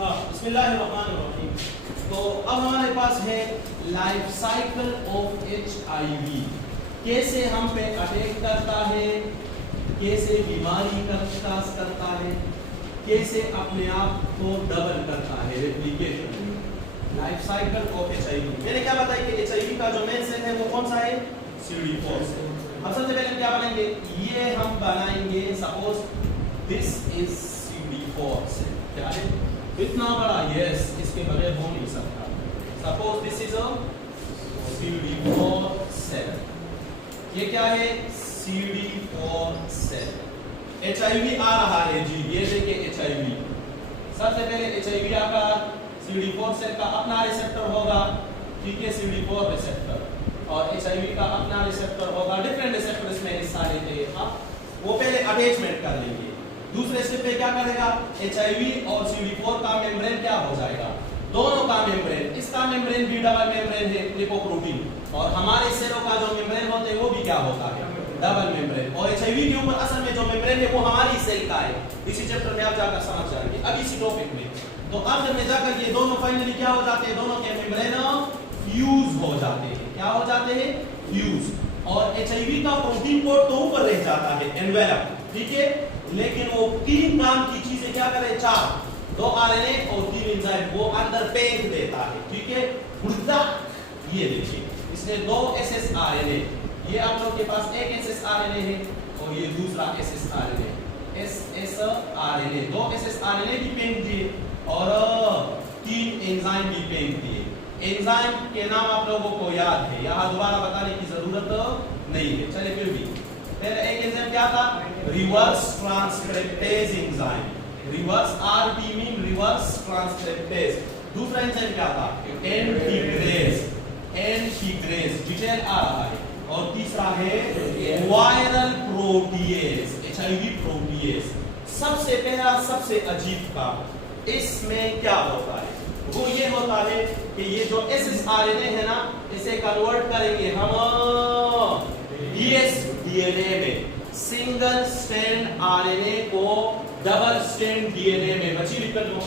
हाँ, बिस्मिल्लाहिर्रहमानिर्रहीम। तो अब हमारे पास है लाइफ साइकिल ऑफ HIV। कैसे हम पे अटैक करता है, कैसे बीमारी का विकास करता है, कैसे अपने आप को डबल करता है, replication. Life cycle of HIV। मैंने क्या बताया कि HIV का जो मेन सेल है वो कौन सा है? CD4 cell. अब सबसे पहले क्या बनाएंगे? ये हम बनाएंगे, suppose this is CD4 cell. क्या है? इतना बड़ा, यस, इसके बगैर हो नहीं सकता। Suppose this is a CD4 cell. ये क्या है? CD4 cell. HIV आ रहा है जी, ये देखिए HIV। सबसे पहले HIV आपका CD4 सेल का अपना रिसेप्टर होगा, ठीक है, CD4 रिसेप्टर, और HIV का अपना रिसेप्टर होगा। डिफरेंट रिसेप्टर इसमें हिस्सा लेते हैं। हाँ, वो पहले अटैचमेंट कर लेंगे। दूसरे स्टेप पे क्या करेगा? HIV और CD4 का मेम्ब्रेन क्या हो जाएगा? दोनों का मेम्ब्रेन, इसका मेम्ब्रेन भी डबल मेम्ब्रेन है, लिपोप्रोटीन, और हमारे सेलों का जो मेम्ब्रेन होते हैं वो भी क्या होता है? Double membrane. और HIV के ऊपर असल में जो मेम्ब्रेन है वो हमारी सेल का है। इसी चैप्टर में आप जाकर समझ जाएंगे, अब इसी टॉपिक में। तो आखिर में जाकर ये दोनों फाइनली क्या हो जाते हैं? दोनों के मेम्ब्रेन फ्यूज हो जाते हैं। क्या हो जाते हैं? फ्यूज। और HIV का प्रोटीन कोड तो ऊपर रह जाता है, एनवेलप, ठीक है, लेकिन वो तीन काम की चीजें क्या करे? चार, 2 RNA और 3 एंजाइम वो अंदर फेंक देता है, ठीक है। ये देखिए, इसने 2 ssRNA, ये आप लोग के पास एक ssRNA है और ये दूसरा ssRNA, 2 ssRNA भी फेंक दिए और 3 एंजाइम भी फेंक दिए। एंजाइम के नाम आप लोगों को याद है, यहाँ दोबारा बताने की जरूरत नहीं है। चलिए फिर भी पहले एक एंजाइम क्या था? Reverse transcriptase enzyme. Reverse, RT mean reverse transcriptase. दूसरा एंजाइम क्या था? एंटीग्रेज। डिटेल आ रहा है। और तीसरा है वायरल प्रोटीएज, HIV प्रोटीएज। सबसे पहला, सबसे अजीब काम इसमें क्या होता है? वो ये होता है कि ये जो ssRNA है ना, इसे कन्वर्ट करेंगे हम dsDNA में, सिंगल स्ट्रैंड RNA को डबल स्ट्रैंड DNA में। बची रिकल को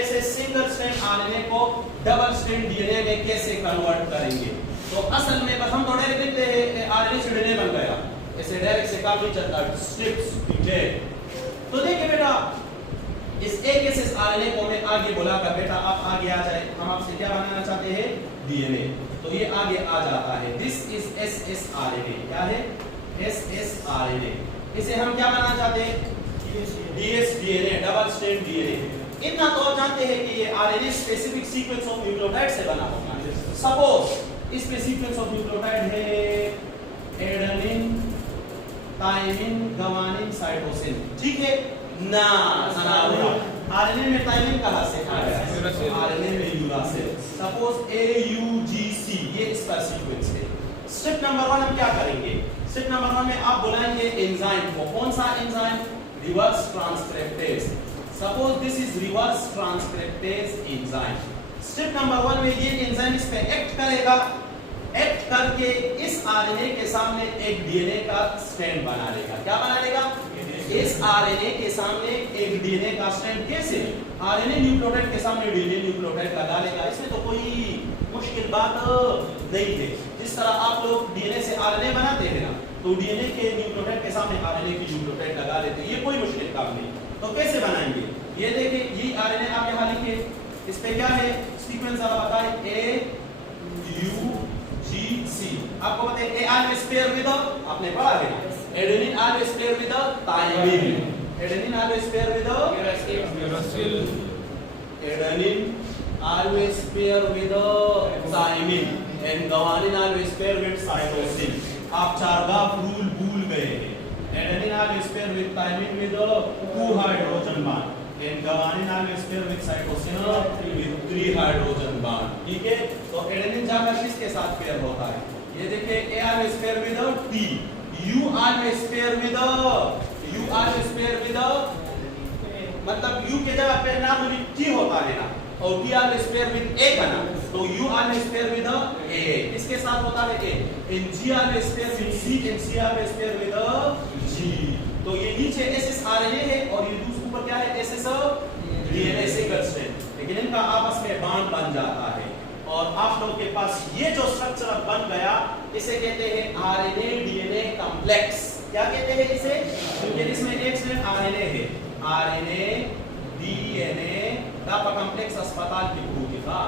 ऐसे सिंगल स्ट्रैंड RNA को डबल स्ट्रैंड DNA में कैसे कन्वर्ट करेंगे? तो असल में बस हम तो डायरेक्ट लिखते हैं RNA से DNA बन गया, ऐसे डायरेक्ट से काम नहीं चलता, स्ट्रिप्स डिटेल। तो देखिए बेटा, इस एक ssRNA को मैं आगे बुलाकर, बेटा आप आगे आ जाए, हम आपसे क्या बनाना चाहते हैं? DNA। तो ये आगे आ जाता है, दिस इज ssRNA। क्या है? ssRNA। इसे हम क्या बनाना चाहते हैं? dsDNA, double strand DNA। इतना तो आप जानते हैं कि ये RNA specific sequence of nucleotide से बना होगा। सपोज इसमें सीक्वेंस ऑफ न्यूक्लियोटाइड है एडेनिन, थाइमिन, गुआनिन, साइटोसिन, ठीक है ना? RNA में थाइमिन कहां से आया? RNA में यूरासिल। सपोज AUGC, ये इसका सीक्वेंस है। स्टेप नंबर 1 हम क्या करेंगे? स्टेप नंबर 1 में आप बुलाएंगे एंजाइम को। कौन सा enzyme? Reverse transcriptase. Suppose this is reverse transcriptase enzyme. Step number 1 में ये एंजाइम इस पे एक्ट करेगा, एक्ट करके इस RNA के सामने एक DNA का स्ट्रैंड बना लेगा। क्या बना लेगा? इस RNA के सामने एक DNA का स्ट्रैंड। कैसे? RNA न्यूक्लियोटाइड के सामने DNA न्यूक्लियोटाइड लगा लेगा। इसमें तो कोई मुश्किल बात नहीं है। जिस तरह आप लोग DNA से RNA बनाते हैं ना, तो DNA के न्यूक्लियोटाइड के सामने RNA की न्यूक्लियोटाइड लगा लेते हैं। ये कोई मुश्किल काम नहीं। तो कैसे बनाएंगे? ये देखिए, ये RNA आप यहाँ लिखिए, इस पे क्या है? सीक्वेंस आप बताइए, AUGC। आपको पता है AR स्क्वायर विद, आपने पढ़ा है, adenine R square with thymine, adenine R square with uracil, adenine R square with thymine, and guanine R square with cytosine. आप चारगाफ रूल भूल गए हैं। Adenine R square with thymine with 2 hydrogen bond, and guanine R square with cytosine with 3 hydrogen bond, ठीक है। तो adenine जाकर किसके साथ पेयर होता है? ये देखिए AR square with T, UR square with मतलब U के जगह पे नॉर्मली T होता है ना, और DR स्क्वायर विद A का ना, तो UR स्क्वायर विद A इसके साथ होता है A, and GR square with C, and CR square with G। तो ये नीचे ssRNA है और ये दूसरे ऊपर क्या है? डीएनए सिंगल स्ट्रैंड, लेकिन इनका आपस में बॉन्ड बन जाता है और आप लोगों के पास ये जो स्ट्रक्चर बन गया इसे कहते हैं आरएनए डीएनए कॉम्प्लेक्स। क्या कहते हैं इसे? क्योंकि इसमें एक स्ट्रैंड आरएनए है, आरएनए डीएनए का कॉम्प्लेक्स अस्पताल की भूमि था,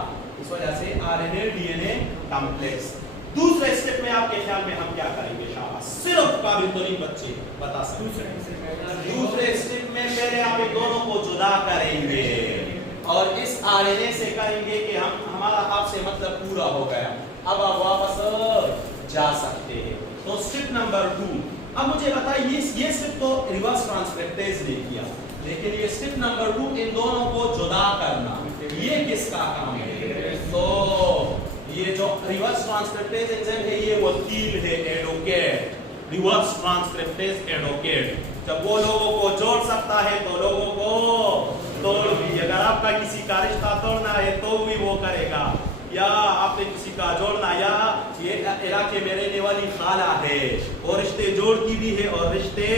इस वजह से आरएनए डीएनए कॉम्प्लेक्स। दूसरे स्टेप में आपके ख्याल में हम क्या करेंगे? शाबाश, सिर्फ काबिल बच्चे बता सकते हैं। दूसरे स्टेप में पहले आप इन दोनों को जुदा करेंगे और इस आरएनए से कहेंगे कि हमारा आपसे मतलब पूरा हो गया, अब आप वापस जा सकते हैं। तो स्टेप नंबर 2। अब मुझे बताइए, ये स्टेप तो रिवर्स ट्रांसक्रिप्टेज ने किया, लेकिन ये स्टेप नंबर 2 इन दोनों को जुदा करना, ये किसका काम है? तो ये जो रिवर्स ट्रांसक्रिप्टेज एंजाइम है ये वकील है, एडवोकेट, रिवर्स ट्रांसक्रिप्टेज एडवोकेट। जब वो लोगों को जोड़ सकता है तो लोगों को तोड़ भी, अगर आपका किसी का रिश्ता तोड़ना है तो भी वो करेगा, या आपने किसी का जोड़ना, या ये इलाके में रहने वाली खाला है वो रिश्ते जोड़ती भी है और रिश्ते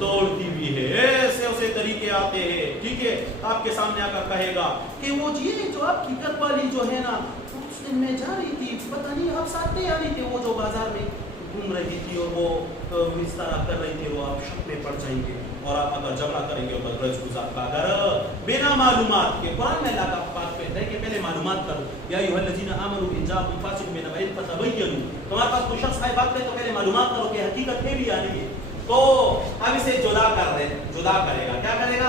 तोड़ती भी है, ऐसे उसे तरीके आते हैं। ठीक है, आपके सामने आकर कहेगा कि वो जी जो आपकी घर वाली जो है ना उस दिन मैं जा रही थी, पता नहीं आप साथ में आ रही थी, वो जो बाजार में घूम रही थी और वो इस तरह कर रही थी, वो आप शक में पड़ जाएंगे और आप अगर झगड़ा करेंगे और बदरज गुजार का अगर बिना मालूमात के कुरान में अल्लाह का बात कहता है कि पहले मालूमात करो, या अय्युहल्लज़ीना आमनू इन जाअकुम फासिकुम बिनबइन फतबय्यनु, तुम्हारे पास कोई शख्स आए बात करे तो पहले मालूमात करो कि हकीकत है भी या नहीं है। तो अब इसे जुदा कर दे, जुदा करेगा, क्या करेगा?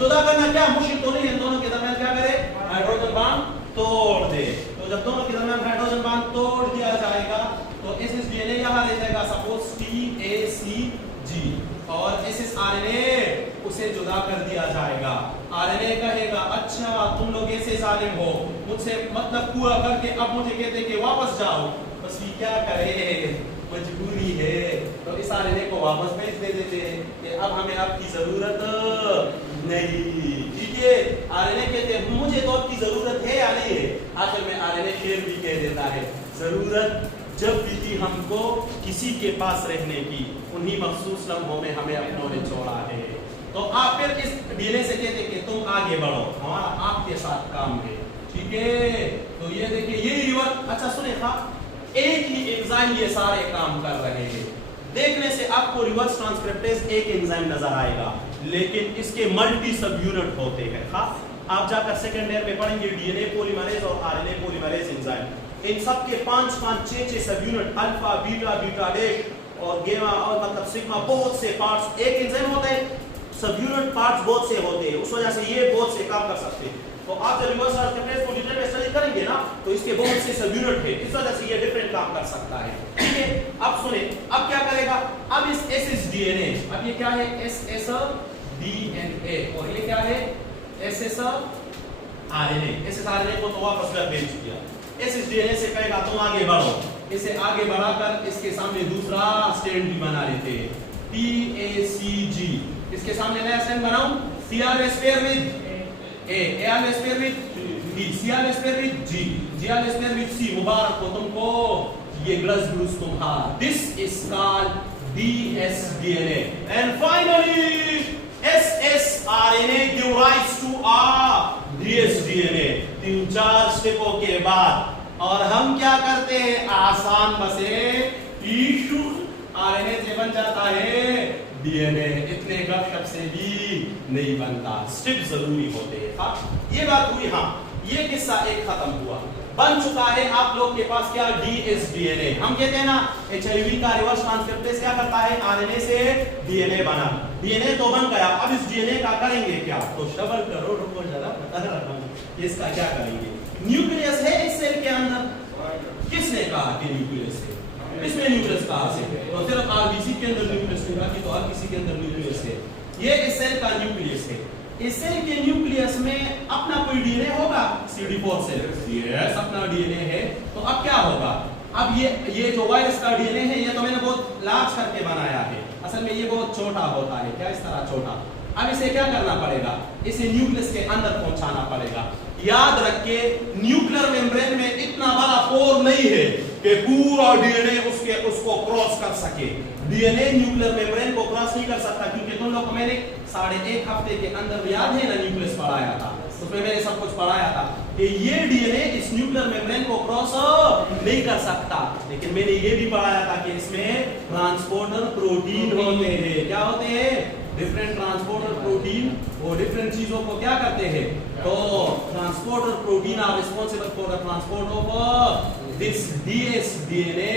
जुदा करना क्या मुश्किल तो नहीं है, दोनों के दरमियान क्या करे? हाइड्रोजन बॉन्ड तोड़ दे। तो जब दोनों के दरमियान हाइड्रोजन बॉन्ड तोड़ दिया जाएगा तो इस डीएनए यहां रह जाएगा सपोज TACG और इस आरएनए उसे जुदा कर दिया जाएगा। आरएनए कहेगा अच्छा तुम लोग ऐसे जालिम हो, मुझसे मतलब पूरा करके अब मुझे कहते कि वापस जाओ, बस ये क्या करे, मजबूरी है, तो इस आरएनए को वापस भेज देते हैं कि अब हमें आपकी जरूरत नहीं। ठीक है, आरएनए कहते हैं मुझे तो आपकी जरूरत है या नहीं है। आखिर में आरएनए शेर भी कह देता है जरूरत जब भी थी हमको किसी के पास रहने की, उन्हीं मखसूस लम्हों में हमें अपनों ने छोड़ा है। तो आप फिर इस डीएनए से कहते कि तुम आगे बढ़ो, हमारा आपके साथ काम है। ठीक है, तो ये देखिए ये रिवर्स। अच्छा सुने, एक ही एंजाइम ये सारे काम कर रहे हैं। देखने से आपको रिवर्स ट्रांसक्रिप्टेज एक एंजाइम नजर आएगा, लेकिन इसके मल्टी सब यूनिट होते हैं। आप जाकर सेकंड ईयर में पढ़ेंगे डीएनए पॉलीमरेज और आरएनए पॉलीमरेज एंजाइम, इन सब के 5-5-6 सब unit, alpha beta beta dash और गामा और मतलब सिग्मा, बहुत से पार्ट्स एक एंजाइम होता है, सब यूनिट पार्ट्स बहुत से होते हैं, उस वजह से ये बहुत से काम कर सकते हैं। तो आप जब रिवर्स ट्रांसक्रिप्टेज को डिटेल में स्टडी करेंगे ना तो इसके बहुत से सब यूनिट है, इस वजह से ये डिफरेंट काम कर सकता है। ठीक है, अब सुने, अब क्या करेगा? अब इस एसएसडीएनए, अब ये क्या है? एसएसडीएनए और ये क्या है? एसएसआरएनए। एसएसआरएनए को तो वापस कर भेज दिया, एसएसडीएनए से कहेगा तुम आगे बढ़ो, इसे आगे बढ़ाकर इसके सामने दूसरा स्टैंड भी बना लेते हैं, TACG। इसके सामने नया स्टैंड बनाऊं, CR square with A, AR square with B, CR square with G, GR square with C। मुबारक हो तुमको, ये ग्लस ब्रूस तुम्हारा। This is called dsDNA and finally ssRNA give rise to dsDNA। 3-4 स्टेपों के बाद और हम क्या करते हैं? आसान बसे टिश्यू आरएनए से बन जाता है डीएनए। इतने गपशप से भी नहीं बनता, स्टेप जरूरी होते हैं। हाँ ये बात हुई, हाँ ये किस्सा एक खत्म हुआ, बन चुका है आप लोग के पास क्या? dsDNA। हम कहते हैं ना HIV का रिवर्स ट्रांसक्रिप्टेज क्या करता है? आरएनए से डीएनए बना, डीएनए तो बन गया, अब इस डीएनए का करेंगे क्या? तो शबल करो, रुको जरा बता रहा हूं इसका क्या करेंगे। न्यूक्लियस है इस सेल के अंदर, किसने कहा कि न्यूक्लियस है? इसमें न्यूक्लियस कहां से? तो सिर्फ आरबीसी के अंदर न्यूक्लियस है, बाकी तो हर किसी के अंदर न्यूक्लियस है। ये इस सेल का न्यूक्लियस है, इस सेल के न्यूक्लियस में अपना कोई डीएनए होगा? CD4 सेल, यस अपना डीएनए है। तो अब क्या होगा? अब ये जो वायरस का डीएनए है ये तो मैंने बहुत लार्ज करके बनाया है, असल में ये बहुत छोटा होता है। क्या इस तरह छोटा? अब इसे क्या करना पड़ेगा? इसे न्यूक्लियस के अंदर पहुंचाना पड़ेगा। याद रखिए न्यूक्लियर मेम्ब्रेन में इतना बड़ा पोर नहीं है कि पूरा डीएनए उसको क्रॉस कर सके। डीएनए न्यूक्लियर मेम्ब्रेन को क्रॉस नहीं कर सकता, क्योंकि तुम लोग को मैंने 1.5 हफ्ते के अंदर याद है ना न्यूक्लियस पढ़ाया था। उसमें मैंने सब कुछ पढ़ाया था कि ये डीएनए इस न्यूक्लियर मेम्ब्रेन को क्रॉस नहीं कर सकता, लेकिन मैंने ये भी पढ़ाया था कि इसमें ट्रांसपोर्टर प्रोटीन होते हैं। क्या होते हैं? डिफरेंट ट्रांसपोर्टर प्रोटीन, वो डिफरेंट चीजों को क्या करते हैं? तो transporter protein are responsible for the transport of this DNA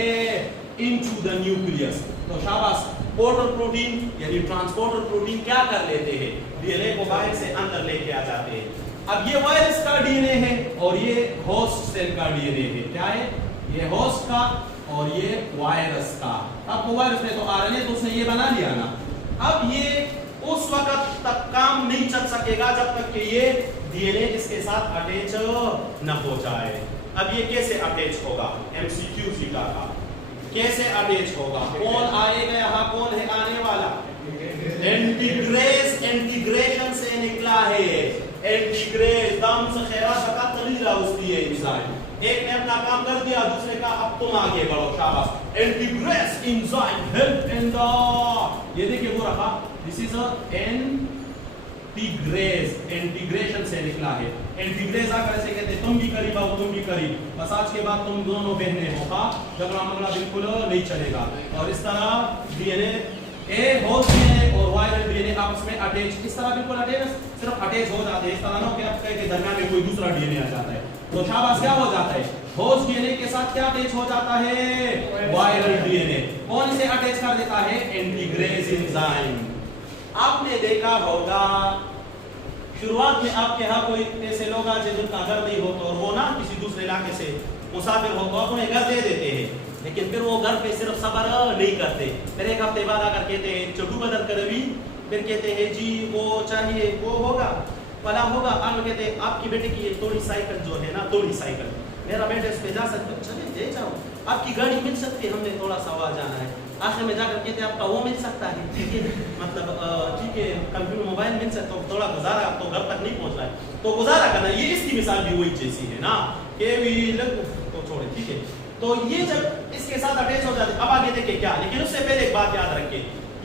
into the nucleus. तो शाबाश, पोर्टर प्रोटीन यानी ट्रांसपोर्टर प्रोटीन क्या कर लेते हैं? डीएनए को बाहर से अंदर लेके आ जाते हैं। अब ये वायरस का डीएनए है और ये होस्ट सेल का डीएनए है। क्या है? ये होस्ट का और ये वायरस का। अब वायरस में तो आरएनए तो उसने ये बना लिया ना। अब ये उस वक्त तक काम नहीं चल सकेगा जब तक कि ये डीएनए इसके साथ अटैच न हो जाए। अब ये कैसे अटैच होगा? एमसीक्यू सीखा था कैसे अटैच होगा। कौन आएगा यहाँ? कौन है आने वाला? एंटीग्रेस, एंटीग्रेशन से निकला है। एंटीग्रेस दम से खैरा सका तलीरा उसकी है इंसान। एक ने अपना काम कर दिया, दूसरे का अब तुम आगे बढ़ो, शाबाश। एंटीग्रेस एंजाइम हेल्प इन द, ये देखिए वो रखा, दिस इज अ एंटीग्रेस, एंटीग्रेशन से निकला है। एंटीग्रेस आकर ऐसे कहते तुम भी करीब आओ, तुम भी करीब, बस आज के बाद तुम दोनों बहनें हो। का झगड़ा मगड़ा बिल्कुल नहीं चलेगा। और इस तरह डीएनए ए होस्ट डीएनए और वायरल डीएनए आपस में अटैच, इस तरह बिल्कुल अटैच, सिर्फ अटैच हो जाते हैं। इस तरह ना कि आप के दरमियान में कोई दूसरा डीएनए आ जाता है। तो शाबाश, क्या हो जाता है? होस्ट डीएनए के साथ क्या अटैच हो जाता है? Viral DNA. कौन इसे अटैच कर देता है? एंटीग्रेस एंजाइम। आपने देखा होगा शुरुआत में आपके यहाँ कोई ऐसे लोग आज जिनका घर नहीं हो तो वो ना किसी दूसरे इलाके से मुसाफिर हो तो आप उन्हें घर दे देते हैं, लेकिन फिर वो घर पे सिर्फ सबर नहीं करते। फिर एक हफ्ते बाद आकर कहते हैं चटू बदल कर भी, फिर कहते हैं जी वो चाहिए, वो होगा फला होगा। आप कहते हैं आपकी बेटे की थोड़ी साइकिल जो है ना, थोड़ी साइकिल, मेरा बेटे उस पे जा सकते हो, चले दे जाओ। आपकी गाड़ी मिल सकती है, हमने थोड़ा सा वहाँ जाना है। आखिर में जाकर कहते हैं आपका वो मिल सकता है, ठीक है, मतलब ठीक है, कंप्यूटर मोबाइल मिल सकता है, थोड़ा गुजारा, आप तो घर तक नहीं पहुंच रहा है तो गुजारा करना। ये इसकी मिसाल भी वही जैसी है ना, के भी तो छोड़े, ठीक है। तो ये जब इसके साथ अटैच हो जाते, अब आगे देखिए क्या, लेकिन उससे पहले एक बात याद रखिए,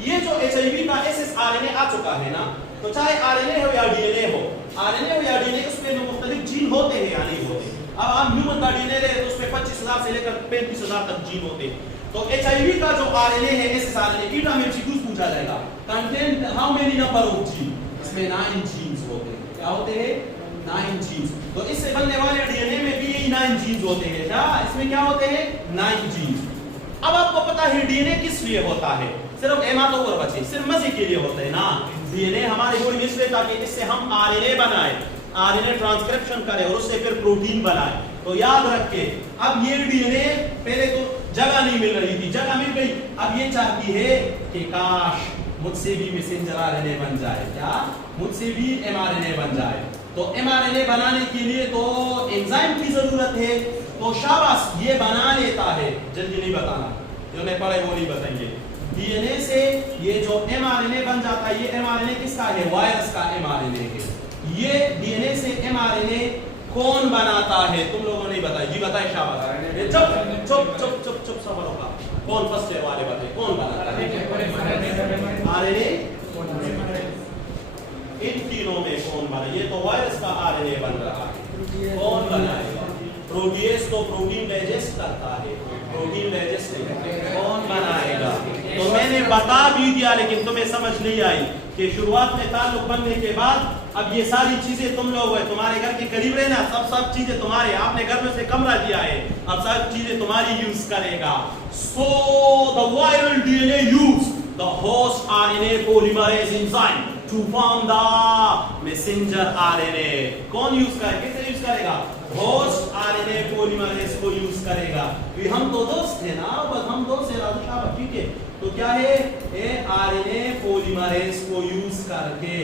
ये जो एचआईवी का एसएसआरएनए आ चुका है ना, तो चाहे आरएनए हो या डीएनए हो, आरएनए हो या डीएनए, उसमें मुख्तलिफ जीन होते हैं या नहीं होते। अब आप ह्यूमन का डीएनए ले तो उसमें 25,000 से लेकर 35,000 तक जीन होते हैं। तो एचआईवी का जो आरएनए है, एसएसआरएनए, ईटा में एमसीक्यूज पूछा जाएगा, contain how many number of gene, इसमें 9 जीन्स होते हैं। क्या होते हैं? 9 जीन्स। तो इससे बनने वाले डीएनए में भी यही 9 जीन्स होते हैं। क्या इसमें क्या होते हैं? 9 जीन्स। अब आपको पता है डीएनए किस लिए होता है? सिर्फ एमातो और बचे, सिर्फ मजे के लिए होते हैं ना। डीएनए हमारे बॉडी में इसलिए ताकि इससे हम आरएनए बनाए, आरएनए ट्रांसक्रिप्शन करें और उससे फिर प्रोटीन बनाए। तो याद रखे, अब ये डीएनए पहले तो जगह नहीं मिल रही थी, जगह मिल गई, अब ये चाहती है कि काश मुझसे भी मैसेंजर आरएनए बन जाए, क्या मुझसे भी एमआरएनए बन जाए। तो एमआरएनए बनाने के लिए तो एंजाइम की जरूरत है, तो शाबाश ये बना लेता है। जल्दी नहीं बताना, जो नहीं पढ़े वो नहीं बताएंगे। डीएनए से ये जो एमआरएनए बन जाता है, ये एमआरएनए किसका है? वायरस का एमआरएनए है। ये डीएनए से एमआरएनए कौन बनाता है? तुम लोगों ने बताया जी, बताए शाबाश। चुप चुप चुप चुप चुप सब होगा। कौन फर्स्ट ईयर वाले बताए कौन बनाता है आरएनए? इन तीनों में कौन बना? ये तो वायरस का आरएनए बन रहा है, कौन बनाएगा? प्रोटीएज तो प्रोटीन डाइजेस्ट करता है, प्रोटीन डाइजेस्ट कौन बनाएगा? तो मैंने बता भी दिया, लेकिन तुम्हें समझ नहीं आई कि शुरुआत में ताल्लुक बनने के बाद अब ये सारी चीजें तुम लोग है, तुम्हारे घर के करीब रहना, सब चीजें तुम्हारे, आपने घर में से कमरा दिया है, अब सब चीजें तुम्हारी यूज करेगा। So the viral DNA use the host RNA polymerase enzyme to form the messenger RNA. कौन यूज करेगा? किसे यूज करेगा? होस्ट आरएनए पॉलीमरेज को यूज करेगा। हम तो दोस्त थे ना, बस हम दोस्त हैं राजू साहब, ठीक है। तो क्या है? ए आरएनए पॉलीमरेज को यूज करके,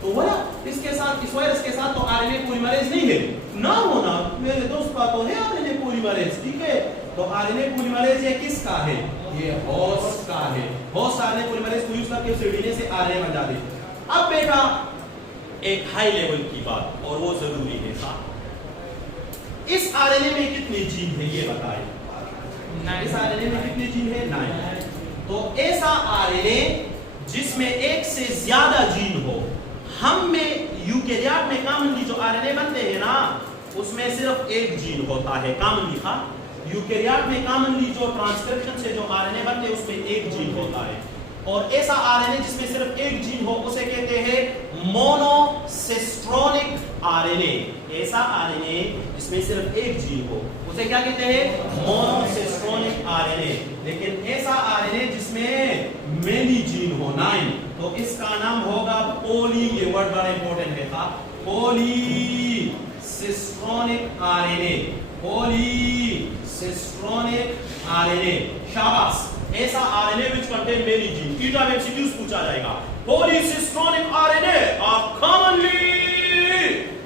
तो बोला इसके साथ, इस वायरस के साथ तो आरएनए पॉलीमरेज नहीं है ना, होना मेरे दोस्त का तो है आरएनए पॉलीमरेज, ठीक है। तो आरएनए पॉलीमरेज ये किसका है? ये होस्ट का है। होस्ट आरएनए पॉलीमरेज को यूज करके उसे डीएनए से आरएनए बन जाते। अब बेटा एक हाई लेवल की बात, और वो जरूरी है साहब, इस आरएनए में कितने जीन है ये बताइए। इस आरएनए में कितने जीन है? 9। तो ऐसा आरएनए जिसमें एक से ज्यादा जीन हो, हम में यूकेरियोट में कहां कॉमनली जो आरएनए बनते हैं ना, उसमें सिर्फ एक जीन होता है कॉमनली। हाँ, यूकेरियोट में कॉमनली जो ट्रांसक्रिप्शन से जो आरएनए बनते हैं उसमें एक जीन होता है, और ऐसा आरएनए जिसमें सिर्फ एक जीन हो उसे कहते हैं मोनोसिस्ट्रोनिक आरएनए। ऐसा आरएनए जिसमें सिर्फ एक जीन हो उसे क्या कहते हैं? मोनोसिस्ट्रोनिक आरएनए। लेकिन ऐसा आरएनए जिसमें मेनी जीन हो, 9, तो इसका नाम होगा पॉली। ये वर्ड बड़ा इंपॉर्टेंट है, पॉलीसिस्ट्रोनिक आरएनए, पॉलीसिस्ट्रोनिक आरएनए। शाबाश, ऐसा RNA which contain many genes। ईटा में एमसीक्यूज पूछा जाएगा। Polycistronic RNA are commonly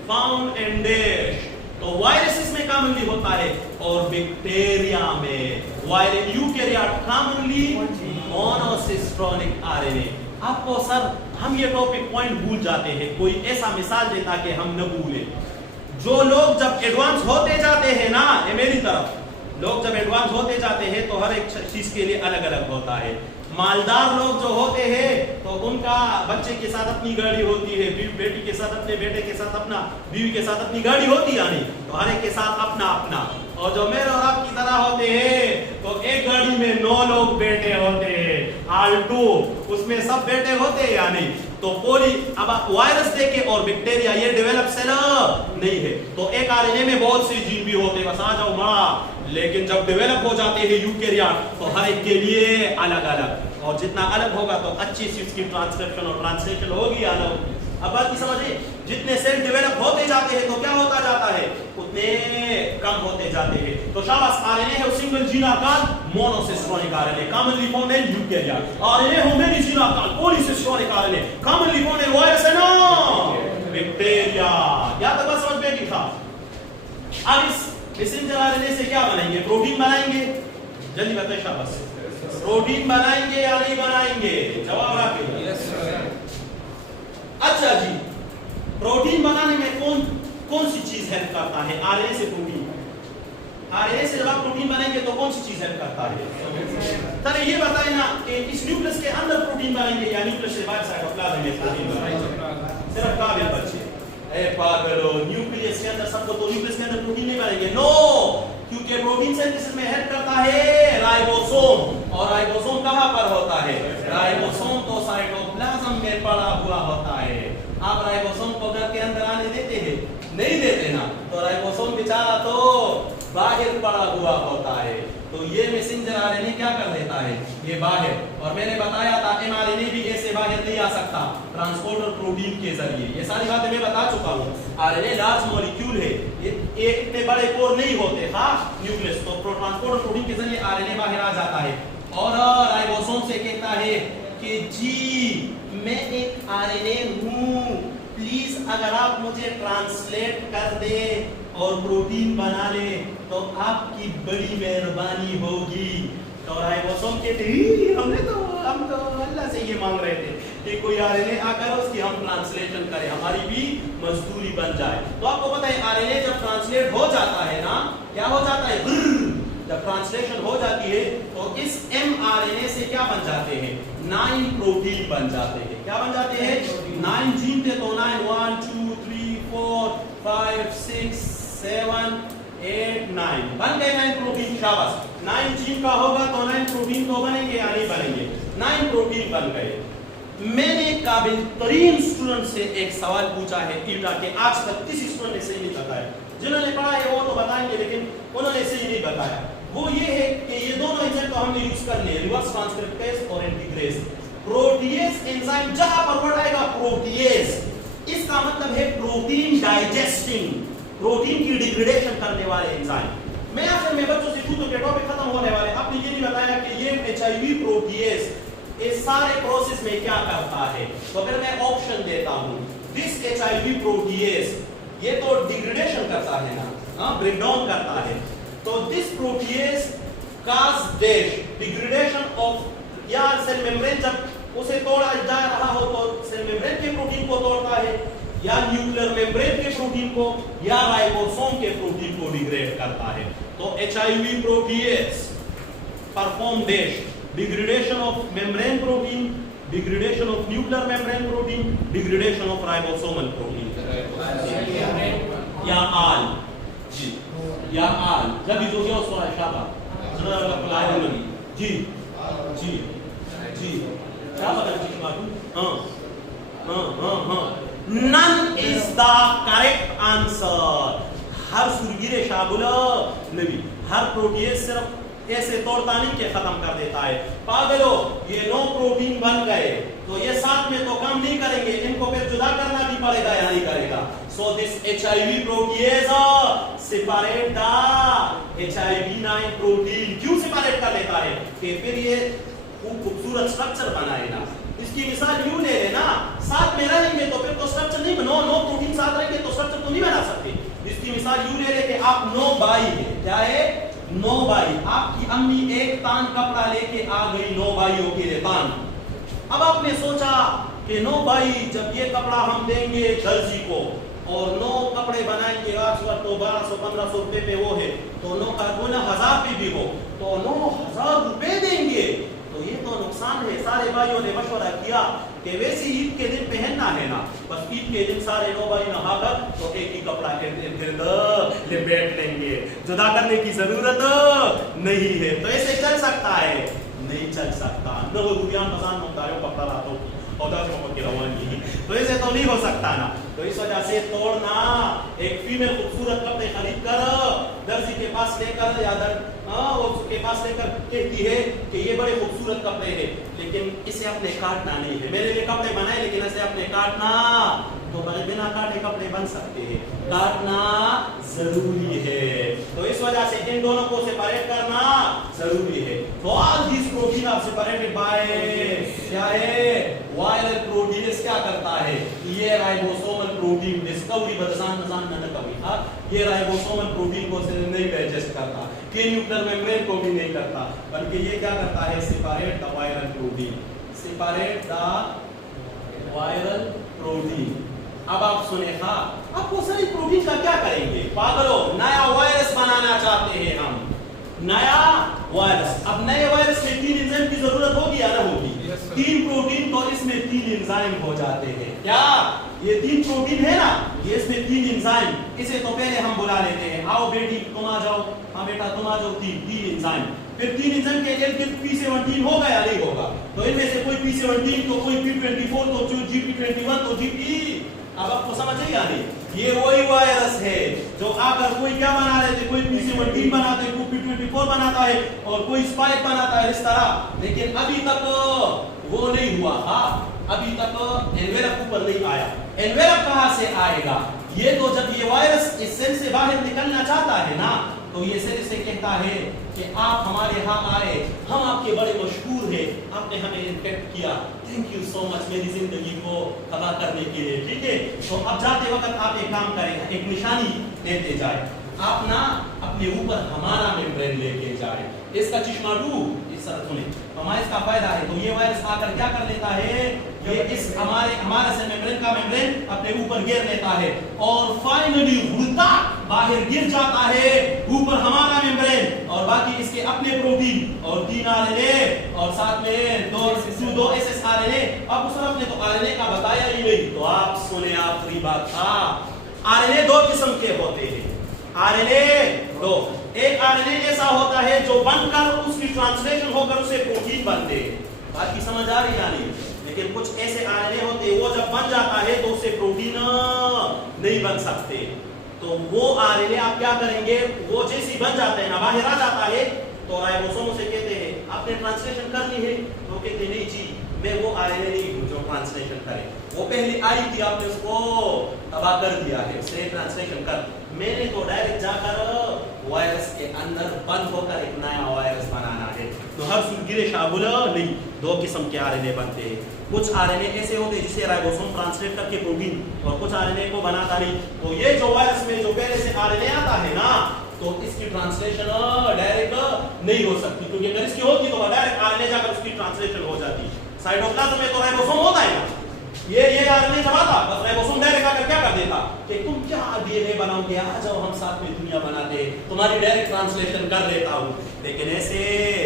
found in dash, तो वायरसेस में कॉमनली होता है और बैक्टीरिया में, virus eukaryote commonly monocistronic RNA. आपको सर हम ये टॉपिक पॉइंट भूल जाते हैं, कोई ऐसा मिसाल देता कि हम न भूले। जो लोग जब एडवांस होते जाते हैं ना, ये मेरी तरफ, लोग जब एडवांस होते जाते हैं तो हर एक चीज के लिए अलग अलग होता है। मालदार लोग जो होते हैं तो उनका बच्चे के साथ अपनी गाड़ी होती है, बेटी के साथ अपने बेटे के साथ अपना, बीवी के साथ अपनी गाड़ी होती है, नहीं तो हर एक के साथ अपना अपना। और जो मेरे और आपकी तरह होते हैं तो एक गाड़ी में 9 लोग बैठे होते हैं, आल्टो, उसमें सब बैठे होते हैं या नहीं। तो पॉली, अब आप वायरस देखे और बैक्टीरिया ये डेवलप सेल नहीं है, तो एक आरएनए में बहुत से जीन भी होते हैं, बस आ जाओ मरा। लेकिन जब डेवलप हो जाते हैं यूकेरियोट तो हर एक के लिए अलग अलग, और जितना अलग होगा तो अच्छी चीज की ट्रांसक्रिप्शन और ट्रांसलेशन होगी या ना होगी। अब बात की समझिए, जितने सेल डेवलप होते जाते हैं तो क्या होता जाता है, उतने कम होते जाते हैं। तो शाबाश, आरएनए है सिंगल जीन आकार monocistronic RNA commonly found in eukaryote. RNA हो मेनी जीन आकार polycistronic RNA commonly found in virus है ना बैक्टीरिया। या तो बस समझ में की था। अब इस मैसेंजर आरएनए से क्या बनाएंगे? प्रोटीन बनाएंगे। जल्दी बताइए शाबाश, प्रोटीन बनाएंगे या नहीं बनाएंगे? जवाब आपके। अच्छा जी, प्रोटीन बनाने में कौन सी चीज हेल्प करता है? आरएनए से प्रोटीन, आरएनए से जब आप प्रोटीन बनाएंगे तो कौन सी चीज हेल्प करता है? सर ये बताएं ना कि इस न्यूक्लियस के अंदर प्रोटीन बनाएंगे या न्यूक्लियस से बाहर साइटोप्लाज्म में प्रोटीन बनाएंगे? सिर्फ काबिल बच्चे, ए पागलो, न्यूक्लियस के अंदर सबको तो न्यूक्लियस के अंदर प्रोटीन नहीं बनाएंगे, नो, क्योंकि प्रोटीन सिंथेसिस में हेल्प करता है राइबोसोम, और राइबोसोम कहां पर होता है? राइबोसोम तो साइटोप्लाज्म में पड़ा हुआ होता है। आप राइबोसोम को घर के अंदर आने देते हैं? नहीं देते ना, तो राइबोसोम बेचारा तो बाहर पड़ा हुआ होता है। तो ये मैसेंजर आरएनए क्या कर देता है? ये बाहर, और मैंने बताया था एमआरएनए भी ऐसे बाहर नहीं आ सकता, ट्रांसपोर्टर प्रोटीन के जरिए। ये सारी बातें मैं बता चुका हूँ। आरएनए लार्ज मॉलिक्यूल है, ये इतने बड़े कोर नहीं होते, हाँ न्यूक्लियस, तो ट्रांसपोर्टर प्रोटीन के जरिए आरएनए बाहर आ जाता है और राइबोसोम से कहता है कि जी मैं एक आरएनए हूँ, प्लीज अगर आप मुझे ट्रांसलेट कर दे और प्रोटीन बना ले तो आपकी बड़ी मेहरबानी होगी। तो राइबोसोम कहते हम तो अल्लाह से ये मांग रहे थे कि कोई आरएनए आकर उसकी हम ट्रांसलेशन करें, हमारी भी मजदूरी बन जाए। तो आपको पता है आरएनए जब ट्रांसलेट हो जाता है ना, क्या हो जाता है? जब ट्रांसलेशन हो जाती है तो इस एमआरएनए से क्या बन जाते हैं? 9 प्रोटीन बन जाते हैं। क्या बन जाते हैं? 9 जीन थे तो 9, 1 2 3 4 5 6 7 8 9 बन गए 9 प्रोटीन। शाबाश, 9 जीन का होगा तो 9 प्रोटीन तो बनेंगे या नहीं बनेंगे? 9 प्रोटीन बन गए। मैंने काबिल तरीन स्टूडेंट से एक सवाल पूछा है ईटा के, आज तक किसी स्टूडेंट ने सही नहीं बताया। जिन्होंने पढ़ा है वो तो बताएंगे, लेकिन उन्होंने सही नहीं बताया। वो ये है कि ये दोनों एंजाइम तो हमने यूज कर लिए, रिवर्स ट्रांसक्रिप्टेज और इंटीग्रेज। प्रोटीएज एंजाइम, जहां पर वर्ड आएगा प्रोटीएज, इसका मतलब है प्रोटीन डाइजेस्टिंग, प्रोटीन की डिग्रेडेशन करने वाले एंजाइम। मैं आखिर में बच्चों से पूछूं कि टॉपिक खत्म होने वाले, आपने ये नहीं बताया कि ये एचआईवी प्रोटीएज इस सारे प्रोसेस में क्या करता है। तो अगर मैं ऑप्शन देता हूं, दिस एचआईवी प्रोटीएज, ये तो डिग्रेडेशन करता है ना, हाँ ब्रेक डाउन करता है। तो this protease cause dash degradation of, या सेल मेम्ब्रेन जब उसे तोड़ा जा रहा हो तो सेल मेम्ब्रेन के प्रोटीन को तोड़ता है, या न्यूक्लियर मेम्ब्रेन के प्रोटीन को, या राइबोसोम के प्रोटीन को डिग्रेड करता है। तो HIV protease perform dash degradation of membrane protein, degradation of nuclear membrane protein, degradation of ribosomal protein. जी जी जी क्या पता चीज मालूम? None is the correct answer. हर सुरगीरे शाबुल नबी हर प्रोटीन सिर्फ ऐसे तोड़ता नहीं के खत्म कर देता है. पागलो ये 9 प्रोटीन बन गए तो ये साथ में तो काम नहीं करेंगे, इनको फिर जुदा करना भी पड़ेगा या नहीं करेगा. So this HIV protease separate the HIV9 protein. क्यों सेपरेट कर लेता है कि फिर ये खूबसूरत स्ट्रक्चर बनाएगा. इसकी मिसाल यूं ले लेना, साथ में रहेंगे तो फिर तो स्ट्रक्चर नहीं, 9 प्रोटीन साथ रहेंगे तो स्ट्रक्चर तो नहीं बना सकते. इसकी मिसाल यूं ले ले कि आप 9 बाई है. क्या है? 9 बाई. आपकी अम्मी एक तान कपड़ा लेके आ गई 9 बाइयों के लिए तान. अब आपने सोचा कि 9 बाई जब ये कपड़ा हम देंगे दर्जी को और 9 कपड़े बनाएंगे, आज वक्त तो 1200-1500 रुपए पे वो है, तो 9 का गुना 1000 पे भी हो तो 9000 रुपए देंगे. तो ये तो नुकसान है. सारे भाइयों ने मशवरा किया कि वैसे ईद के दिन पहनना है ना, बस ईद के दिन सारे 9 भाई नहाकर तो एक ही कपड़ा के लिपेट लेंगे, जुदा करने की जरूरत नहीं है. तो ऐसे चल सकता है? नहीं चल सकता. न वो दुनिया पसंद होता है कपड़ा रातों की रवानी, तो ऐसे तो नहीं हो सकता ना. तो इस वजह से तोड़ना, एक फीमेल खूबसूरत कपड़े खरीद कर दर्जी के पास लेकर या उसके पास लेकर कहती है कि ये बड़े खूबसूरत कपड़े हैं, लेकिन इसे अपने काटना नहीं है. मेरे लिए कपड़े बनाए लेकिन इसे अपने काटना, तो बिना काटे कपड़े बन सकते हैं, काटना जरूरी है. तो इस वजह से इन दोनों को सेपरेट करना जरूरी है. तो all this protein are separated by क्या है? Viral protein. क्या करता है? ये राइबोसोमल प्रोटीन डिस्कवरी बदजान नजान न कभी था. ये राइबोसोमल प्रोटीन को नहीं डाइजेस्ट करता, के न्यूक्लियर मेम्ब्रेन को भी नहीं करता, बल्कि ये क्या करता है? Separate the viral protein. Separate the viral protein. अब आप सुने, हाँ आपको सारी प्रोटीन का क्या करेंगे? पागलो नया वायरस बनाना चाहते हैं हम, नया वायरस. अब नए वायरस में 3 एंजाइम की जरूरत होगी या ना होगी? 3 प्रोटीन तो इसमें 3 एंजाइम हो जाते हैं. क्या ये 3 प्रोटीन है ना, ये इसमें 3 एंजाइम. इसे तो पहले हम बुला लेते हैं, आओ बेटी तुम आ जाओ, हाँ बेटा तुम आ जाओ. 3 एंजाइम. फिर 3 एंजाइम के इर्द-गिर्द P17 होगा या नहीं होगा? तो इनमें से कोई P17 तो कोई P24 तो GP21 तो GP. अब आपको समझ आई या नहीं? ये वही वायरस है जो आकर कोई क्या बना रहे थे, कोई P17 बनाते हैं, कोई P24 बनाता है और कोई स्पाइक बनाता है इस तरह. लेकिन अभी तक वो नहीं हुआ. हाँ अभी तक एनवेलप ऊपर नहीं आया. एनवेलप कहां से आएगा? ये तो जब ये वायरस इस सेल से बाहर निकलना चाहता है ना, तो ये सेल से कहता है कि आप हमारे यहाँ आए, हम आपके बड़े मशहूर हैं, आपने हमें इन्फेक्ट किया, थैंक यू सो मच मेरी जिंदगी को तबाह करने के लिए. ठीक है, तो अब जाते वक्त आप एक काम करें, एक निशानी देते जाए. आप ना अपने ऊपर हमारा मेम्ब्रेन लेके जाए. इसका चश्मा डू इस तरह सुने, हमारा इसका फायदा है. तो ये वायरस आकर क्या कर लेता है? ये इस हमारे सेल मेम्ब्रेन का मेम्ब्रेन अपने ऊपर घेर लेता है और फाइनली उड़ता बाहर गिर जाता है ऊपर हमारा मेम्ब्रेन, और बाकी इसके अपने प्रोटीन और 3 RNA और साथ में 2 SSRNA. अब उस आपने तो RNA का बताया ही नहीं, तो आप सुने आखिरी बात था. RNA 2 किस्म के होते हैं. RNA 2, एक RNA ऐसा होता है जो बनकर उसकी ट्रांसलेशन होकर उसे प्रोटीन बनते हैं. बात की समझ आ रही है नहीं? लेकिन कुछ ऐसे RNA होते हैं वो जब बन जाता है तो उससे प्रोटीन नहीं बन सकते. तो वो RNA आप क्या करेंगे? वो जैसे बन जाते हैं ना, बाहर आ जाता है, तो राइबोसोम से कहते हैं आपने ट्रांसलेशन कर ली है? तो कहते नहीं जी मैं वो RNA नहीं हूं जो ट्रांसलेशन करे, वो पहले आई थी आपने उसको तबाह कर दिया है, उसने ट्रांसलेशन कर. मैंने तो डायरेक्ट जाकर वायरस के अंदर बंद होकर एक नया वायरस बनाना है. तो हर सुरगिरे शाबुल नहीं, 2 किस्म के RNA बनते हैं. कुछ RNA ऐसे होते हैं जिसे राइबोसोम ट्रांसलेट करके प्रोटीन, और कुछ RNA को बनाता नहीं. तो ये जो वायरस में जो पहले से RNA आता है ना, तो इसकी ट्रांसलेशन डायरेक्ट नहीं हो सकती, क्योंकि अगर इसकी होती तो डायरेक्ट RNA जाकर उसकी ट्रांसलेशन हो जाती. साइटोप्लाज्म में तो राइबोसोम होता है ना, ये RNA जब आता बस राइबोसोम डायरेक्ट आकर क्या कर देता कि तुम क्या DNA बनाओगे, आ जाओ हम साथ में दुनिया बनाते हैं, तुम्हारी डायरेक्ट ट्रांसलेशन कर देता हूं. लेकिन ऐसे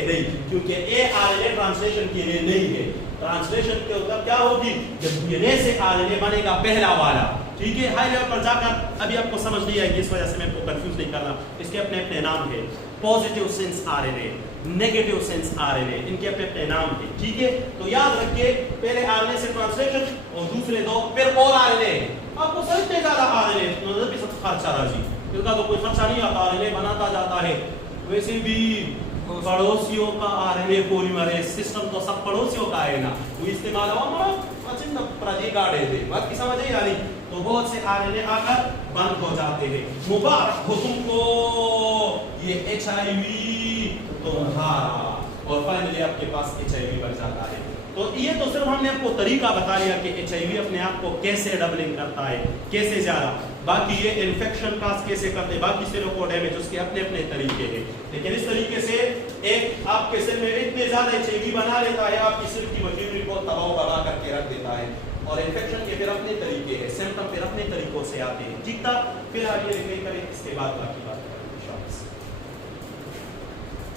नहीं, क्योंकि ये RNA ट्रांसलेशन के लिए नहीं है. ट्रांसलेशन के मतलब क्या होगी? जब DNA से RNA बनेगा पहला वाला, ठीक है। हाई लेवल पर जाकर अभी आपको समझ नहीं आएगी, इस वजह से मैं आपको कंफ्यूज नहीं कर रहा, इसके अपने अपने नाम है। Positive sense RNA, negative sense RNA, इनके अपने अपने नाम है, ठीक है। तो याद रखिए पहले आरएनए से ट्रांसलेशन और दूसरे दो फिर और आरएनए। आपको समझते ज्यादा आरएनए मतलब सब खर्चा राजी, इनका तो कोई खर्चा नहीं आता, आरएनए बनाता जाता है। वैसे भी पड़ोसियों का आरएनए पॉलीमरेज सिस्टम तो सब पड़ोसियों का है ना, वो इस्तेमाल हुआ अचिंत प्रतिगाड़े थे, बात की समझ आई। तो बहुत से आरएनए आकर बंद हो जाते हैं। मुबारक हो तुमको, ये एचआईवी तुम्हारा, और फाइनली आपके पास एचआईवी बन जाता है। तो ये तो सिर्फ हमने आपको तरीका बता दिया कि एचआईवी अपने आप को कैसे डबलिंग करता है, कैसे ज्यादा, बाकी ये इन्फेक्शन काज कैसे करते हैं, बाकी सेलों को डैमेज उसके अपने अपने तरीके हैं। लेकिन इस तरीके से एक आपके सेल में इतने ज्यादा एचआईवी बना लेता है, आपकी सेल की मशीनरी को तबाह बना करके रख देता है। और इन्फेक्शन के फिर अपने तरीके हैं, सिम्टम फिर अपने तरीकों से आते हैं, ठीक था। फिर आगे करें इसके बाद बाकी